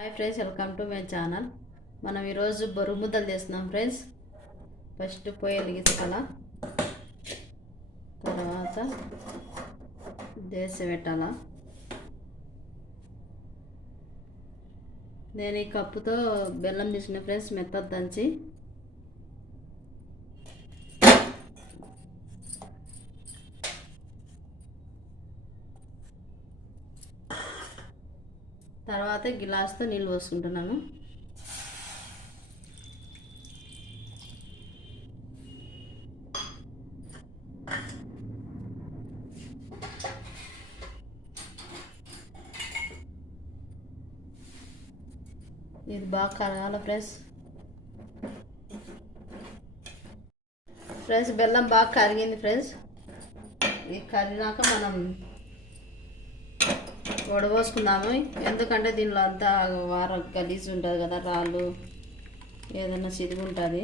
Hi friends welcome to my channel మనం ఈరోజు బరువు ముద్దలు చేస్తున్నాం ఫ్రెండ్స్ ఫస్ట్ పొయ్యి వెలిగించాల తర్వాత దేశ పెట్టాలా? నేను ఈ కప్పుతో బెల్లం తీసుకున్న ఫ్రెండ్స్ మెత్త దంచి తర్వాత గిలాస్తో నీళ్ళు పోసుకుంటున్నాను ఇది బాగా కరగాల ఫ్రెష్. ఫ్రెండ్స్ బెల్లం బాగా కరిగింది ఫ్రెండ్స్. ఇది కరిగినాక మనం వడబోసుకుందాము ఎందుకంటే దీనిలో అంతా వారం గలీజ్ ఉంటుంది కదా రాళ్ళు ఏదైనా సిదిగి ఉంటుంది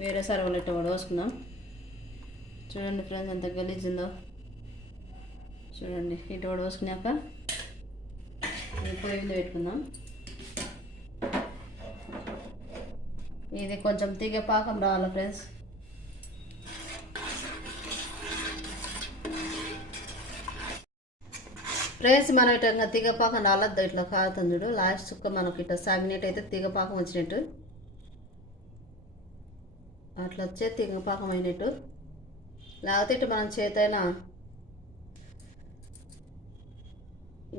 వేరే సర్వలు ఇట్లా వడబోసుకుందాం చూడండి ఫ్రెండ్స్ ఎంత గలీజ్ ఉందో. చూడండి ఇటు వడబోసుకున్నాక పొయ్యి మీద పెట్టుకుందాం. ఇది కొంచెం తీగ పాకం రావాలి ఫ్రెండ్స్? ఫ్రెండ్స్ మనం ఇట్లా తీగపాకం రాలద్దు ఇట్లా కాలుతుంది చూడు. లాస్ట్ చుక్క మనకి ఇట్లా సాగినట్టు అయితే తీగపాకం వచ్చినట్టు. అట్లా వచ్చే తీగపాకం అయినట్టు. లేకపోతే ఇటు మనం చేతైనా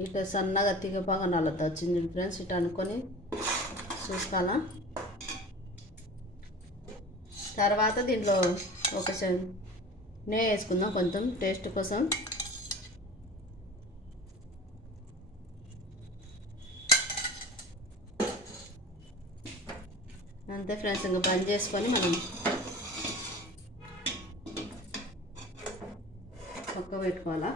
ఇట్లా సన్నగా తీగపాకం రాలద్దు. వచ్చింది చూడు ఫ్రెండ్స్ ఇటు అనుకొని చూసుకోవాలా? తర్వాత దీంట్లో ఒక నెయ్యి వేసుకుందాం కొంచెం టేస్ట్ కోసం. అంతే ఫ్రెండ్స్ ఇంకా బంద్ చేసుకొని మనం పక్క పెట్టుకోవాలా?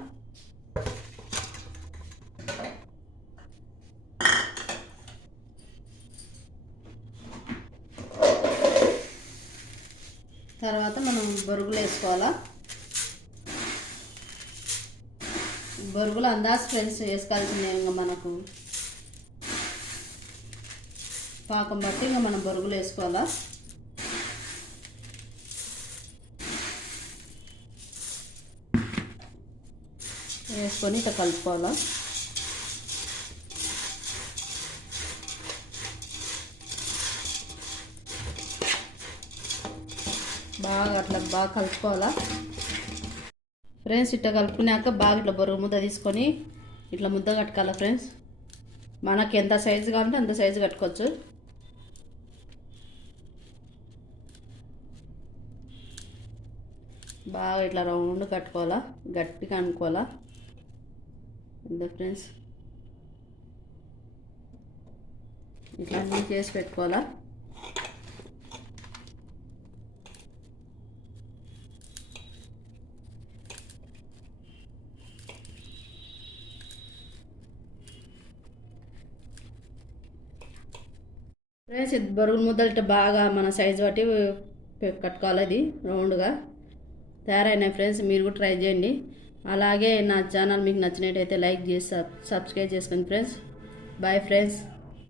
తర్వాత మనం బొరుగులు వేసుకోవాలా? బొరుగులు అందాజు ఫ్రెండ్స్ వేసుకోవాల్సిందే ఇంకా మనకు. పాకం బట్టి ఇంకా మనం బొరుగులు వేసుకోవాలా? వేసుకొని ఇట్లా కలుపుకోవాలా? బాగా అట్లా బాగా కలుపుకోవాలా? ఫ్రెండ్స్ ఇట్లా కలుపుకున్నాక బాగా ఇట్లా బొరుగు ముద్ద తీసుకొని ఇట్లా ముద్ద కట్టుకోవాలా ఫ్రెండ్స్? మనకి ఎంత సైజు కావాలంటే అంత సైజు కట్టుకోవచ్చు. బాగా ఇట్లా రౌండ్ కట్టుకోవాలా? గట్టిగా అనుకోవాలా? అంతే ఫ్రెండ్స్? ఇట్లా అన్నీ చేసి పెట్టుకోవాలా? ఫ్రెండ్స్ ఇది బరువులు ముద్దలు ఇట్లా బాగా మన సైజు బట్టి కట్టుకోవాలి అది రౌండ్గా. తయారైనాయి ఫ్రెండ్స్ మీరు కూడా ట్రై చేయండి. అలాగే నా ఛానల్ మీకు నచ్చినట్టయితే లైక్ చేసి సబ్- సబ్స్క్రైబ్ చేసుకోండి ఫ్రెండ్స్. Bye friends.